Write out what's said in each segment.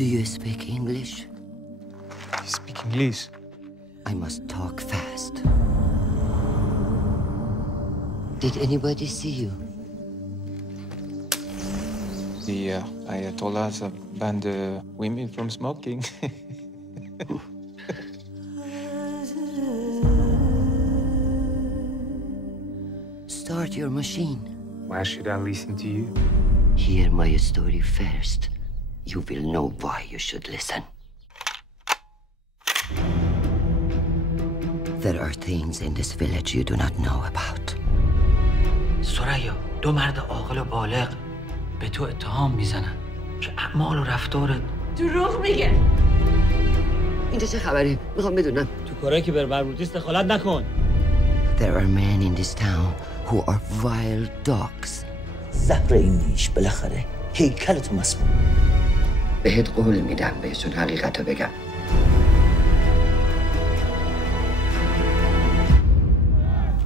Do you speak English? I speak English. I must talk fast. Did anybody see you? The Ayatollahs have banned women from smoking. Start your machine. Why should I listen to you? Hear my story first. You will know why you should listen. There are things in this village you do not know about. سریا، دو مرد عاقل و بالغ به تو اتهام میزنن که اعمال و رفتارت دروغ میگه. اینجا چه خبره؟ میخوام بدونم. تو کارایی که بر مربوطی دخالت نکن. There are men in this town who are wild dogs. زهر این نیش بالاخره هیکلتو مسموم. بهت قول میدم بهشون حقیقتو بگم.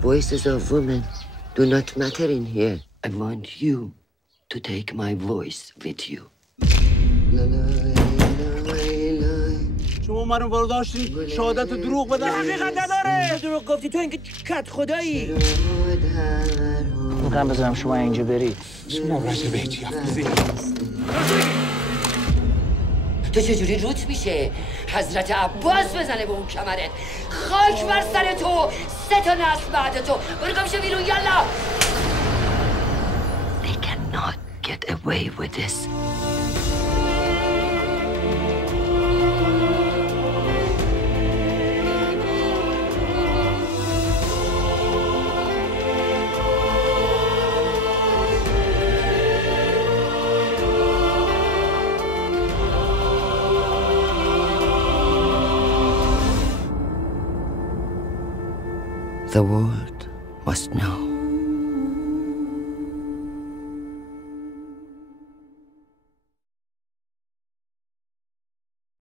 Voices of women do not matter in here. I want you to take my voice with you. شما منو وارد داشتین شهادت دروغ بدن حقیقت نداره. دروغ گفتی تو اینکه کت خدایی. میخوام بذارم شما اینجا بری. شما راجع به چی حرف میزنی؟ تو چجوری روت میشه حضرت عباس بزنه به اون کمرت؟ خاک بر سر تو، 3 تا نسل بعد تو. برو گم شو بیرون یالا. They cannot get away with this. The world must know.